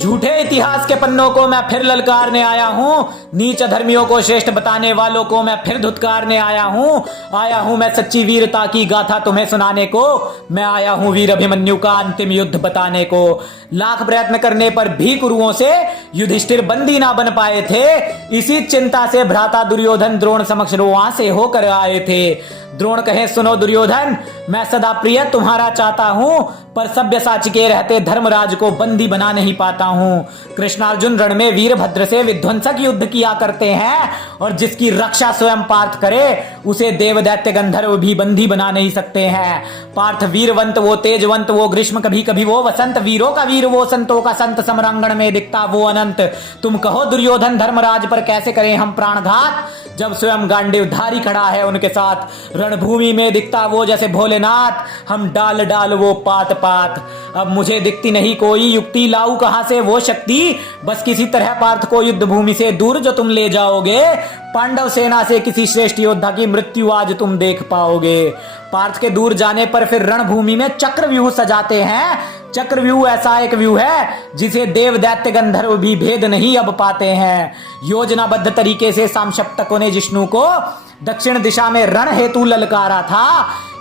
झूठे इतिहास के पन्नों को मैं फिर ललकारने आया हूँ। नीच धर्मियों को श्रेष्ठ बताने वालों को मैं फिर धुतकारने आया हूँ मैं सच्ची वीरता की गाथा तुम्हें सुनाने को। मैं आया हूँ वीर अभिमन्यु का अंतिम युद्ध बताने को। लाख प्रयत्न करने पर भी कुरुओं से युधिष्ठिर बंदी ना बन पाए थे। इसी चिंता से भ्राता दुर्योधन द्रोण समक्ष रोआं से होकर आए थे। द्रोण कहे सुनो दुर्योधन, मैं सदा प्रिय तुम्हारा चाहता हूँ, पर सब्यसाची के रहते धर्मराज को बंदी बना नहीं पाता हूँ। कृष्णार्जुन रण में वीरभद्र से विध्वंसक युद्ध किया करते हैं, और जिसकी रक्षा स्वयं पार्थ करे उसे देव दैत्य गंधर्व भी बंदी बना नहीं सकते हैं। पार्थ वीरवंत वो तेजवंत वो ग्रीष्म कभी कभी वो वसंत, वीरों का वीर वो संतों का संत, समरांगण में दिखता वो अनंत। तुम कहो दुर्योधन धर्मराज पर कैसे करें हम प्राणघात, जब स्वयं गांडीवधारी खड़ा है उनके साथ। रणभूमि में दिखता वो जैसे भोलेनाथ, हम डाल डाल वो पात पात। अब मुझे दिखती नहीं कोई युक्ति, लाऊं कहां से वो शक्ति, बस किसी तरह पार्थ को युद्ध भूमि से दूर जो तुम ले जाओगे। पांडव सेना से किसी श्रेष्ठ योद्धा की मृत्यु आज तुम देख पाओगे। पार्थ के दूर जाने पर फिर रणभूमि में चक्रव्यूह सजाते हैं। चक्रव्यूह ऐसा एक व्यू है जिसे देव दैत्य गंधर्व भी भेद नहीं अब पाते हैं। योजनाबद्ध तरीके से सामशप्तकों ने जिष्णु को दक्षिण दिशा में रण हेतु ललकारा था।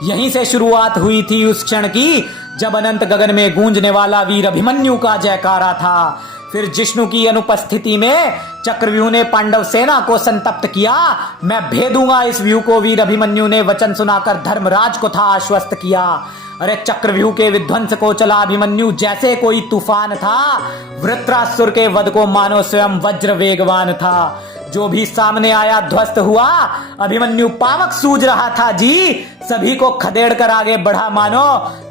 यहीं से शुरुआत हुई थी उस क्षण की जब अनंत गगन में गूंजने वाला वीर अभिमन्यु का जयकारा था। फिर जिष्णु की अनुपस्थिति में चक्रव्यूह ने पांडव सेना को संतप्त किया। मैं भेदूंगा इस व्यू को, वीर अभिमन्यु ने वचन सुनाकर धर्मराज को था आश्वस्त किया। अरे चक्रव्यूह के विध्वंस को चला अभिमन्यु जैसे कोई तूफान था। वृत्रासुर के वध को मानो स्वयं वज्र वेगवान था। जो भी सामने आया ध्वस्त हुआ। अभिमन्यु पावक सूझ रहा था जी, सभी को खदेड़ कर आगे बढ़ा मानो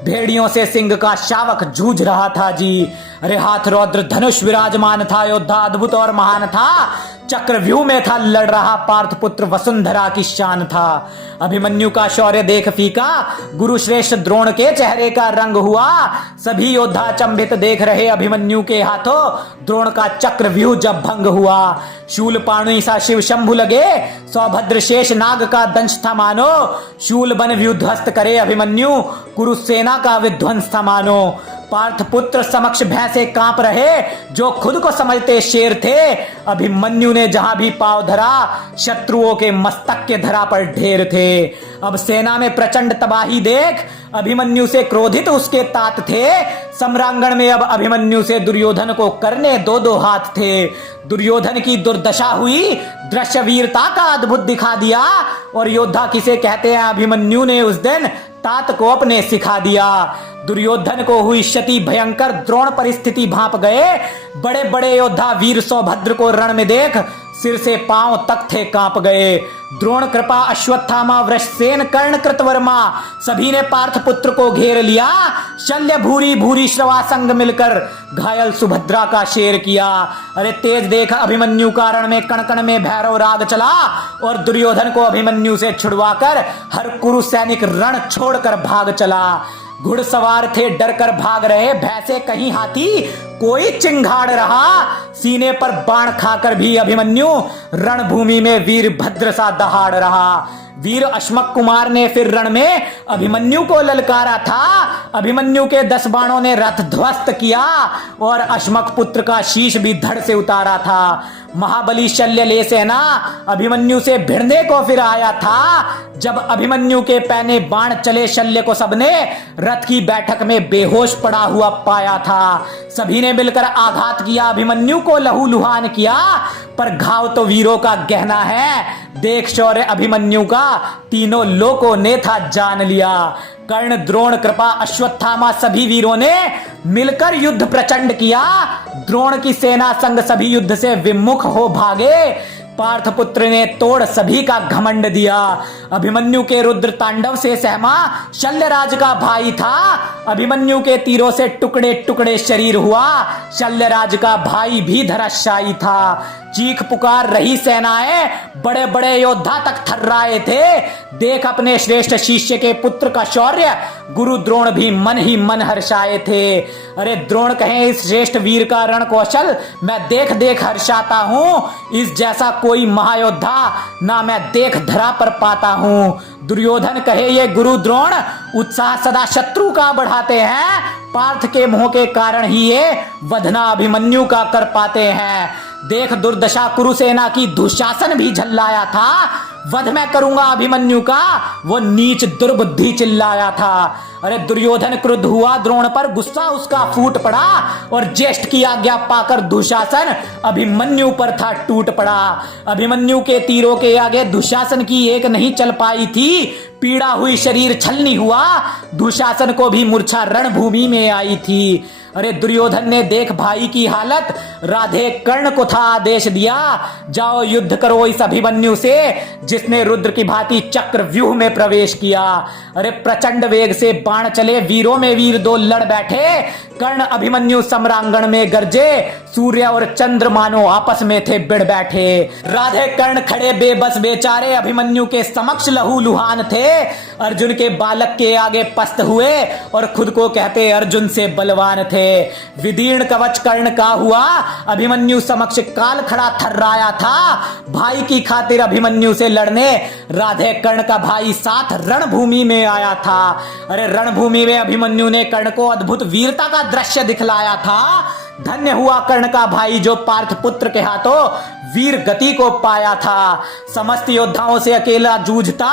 भेड़ियों से सिंह का शावक जूझ रहा था जी। अरे हाथ रौद्र धनुष विराजमान था, योद्धा अद्भुत और महान था। चक्रव्यूह में था लड़ रहा पार्थ पुत्र, वसुंधरा की शान था। अभिमन्यु का शौर्य देख फीका, गुरु श्रेष्ठ द्रोण के चेहरे का रंग हुआ। सभी योद्धा अचंभित देख रहे अभिमन्यु के हाथों द्रोण का चक्रव्यूह जब भंग हुआ। शूल पाणि सा शिव शंभु लगे, सौभद्र शेष नाग का दंश था मानो। शूल बन व्यूध्वस्त करे अभिमन्यु, कुरु सेना का विध्वंस था मानो। पार्थ पुत्र समक्ष भैंसे कांप रहे, जो खुद को समझते शेर थे। अभिमन्यु ने जहां भी पांव धरा, शत्रुओं के मस्तक के धरा पर ढेर थे। अब सेना में प्रचंड तबाही देख अभिमन्यु से क्रोधित उसके तात थे। सम्रांगण में अब अभिमन्यु से दुर्योधन को करने दो दो हाथ थे। दुर्योधन की दुर्दशा हुई, दृश्य वीरता का अद्भुत दिखा दिया। और योद्धा किसे कहते हैं अभिमन्यु ने उस दिन तात को अपने सिखा दिया। दुर्योधन को हुई क्षति भयंकर, द्रोण परिस्थिति भांप गए। बड़े बड़े योद्धा वीर सौभद्र को रण में देख सिर से पांव तक थे कांप गए। द्रोण कृपा अश्वत्थामा वृषसेन कर्ण कृतवर्मा सभी ने पार्थ पुत्र को घेर लिया। शल्य भूरी भूरी श्रवा संग मिलकर घायल सुभद्रा का शेर किया। अरे तेज देख अभिमन्यु का रण में कण कण में भैरव राग चला, और दुर्योधन को अभिमन्यु से छुड़वाकर हर कुरु सैनिक रण छोड़कर भाग चला। घुड़सवार थे डर कर भाग रहे, भैंसे कहीं हाथी कोई चिंगाड़ रहा। सीने पर बाण खाकर भी अभिमन्यु रणभूमि में वीरभद्र सा दहाड़ रहा। वीर अश्मक कुमार ने फिर रण में अभिमन्यु को ललकारा था। अभिमन्यु के 10 बाणों ने रथ ध्वस्त किया, और अश्मक पुत्र का शीश भी धड़ से उतारा था। महाबली शल्य ले सेना अभिमन्यु से भिड़ने को फिर आया था। जब अभिमन्यु के पैने बाण चले शल्य को सबने रथ की बैठक में बेहोश पड़ा हुआ पाया था। सभी ने मिलकर आघात किया, अभिमन्यु को लहूलुहान किया, पर घाव तो वीरों का गहना है। देख शौर्य अभिमन्यु का तीनों लोकों ने था जान लिया। कर्ण द्रोण कृपा अश्वत्थामा सभी वीरों ने मिलकर युद्ध प्रचंड किया। द्रोण की सेना संग सभी युद्ध से विमुख हो भागे। पार्थ पुत्र ने तोड़ सभी का घमंड दिया। अभिमन्यु के रुद्र तांडव से सहमा शल्यराज का भाई था। अभिमन्यु के तीरों से टुकड़े टुकड़े शरीर हुआ। शल्यराज का भाई भी धराशायी था। चीख पुकार रही सेनाएं, बड़े बड़े योद्धा तक थर्राए थे। देख अपने श्रेष्ठ शिष्य के पुत्र का शौर्य, गुरु द्रोण भी मन ही मन हर्षाए थे। अरे द्रोण कहें इस श्रेष्ठ वीर का रण कौशल मैं देख देख हर्षाता हूं। इस जैसा कोई महायोद्धा ना मैं देख धरा पर पाता हूं। दुर्योधन कहे ये गुरु द्रोण उत्साह सदा शत्रु का बढ़ाते हैं। पार्थ के मोह के कारण ही ये वधना अभिमन्यु का कर पाते हैं। देख दुर्दशा कुरुसेना की, दुशासन भी झल्लाया था। वध मैं करूंगा अभिमन्यु का, वो नीच दुर्बुद्धि चिल्लाया था। अरे दुर्योधन क्रुद्ध हुआ द्रोण पर, गुस्सा उसका फूट पड़ा और ज्येष्ठ की आज्ञा पाकर दुशासन अभिमन्यु पर था टूट पड़ा। अभिमन्यु के तीरों के आगे दुशासन की एक नहीं चल पाई थी। पीड़ा हुई शरीर छलनी हुआ, दुशासन को भी मूर्छा रणभूमि में आई थी। अरे दुर्योधन ने देख भाई की हालत, राधे कर्ण को था आदेश दिया, जाओ युद्ध करो इस अभिमन्यु से जिसने रुद्र की भांति चक्र व्यूह में प्रवेश किया। अरे प्रचंड वेग से बाण चले, वीरों में वीर दो लड़ बैठे। कर्ण अभिमन्यु सम्रांगण में गरजे, सूर्य और चंद्र मानो आपस में थे बिड़ बैठे। राधे कर्ण खड़े बेबस बेचारे, अभिमन्यु के समक्ष लहू लुहान थे। अर्जुन के बालक के आगे पस्त हुए और खुद को कहते अर्जुन से बलवान थे। विदीर्ण कवच कर्ण का हुआ, अभिमन्यु समक्ष काल खड़ा थर्राया था। भाई की खातिर अभिमन्यु से लड़ने राधे कर्ण का भाई साथ रणभूमि में आया था। अरे रणभूमि में अभिमन्यु ने कर्ण को अद्भुत वीरता का दृश्य दिखलाया था। धन्य हुआ कर्ण का भाई जो पार्थ पुत्र के हाथों वीर गति को पाया था। समस्त योद्धाओं से अकेला जूझता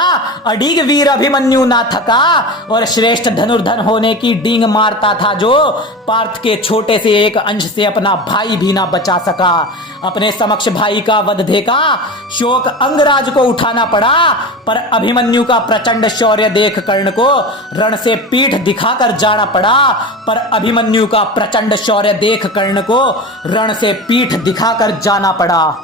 अडिग वीर अभिमन्यु ना थका, और श्रेष्ठ धनुर्धन होने की डींग मारता था जो पार्थ के छोटे से एक अंश से अपना भाई भी ना बचा सका। अपने समक्ष भाई का वध देखा, शोक अंगराज को उठाना पड़ा, पर अभिमन्यु का प्रचंड शौर्य देख कर्ण को रण से पीठ दिखाकर जाना पड़ा। पर अभिमन्यु का प्रचंड शौर्य देख कर्ण को रण से पीठ दिखाकर जाना पड़ा।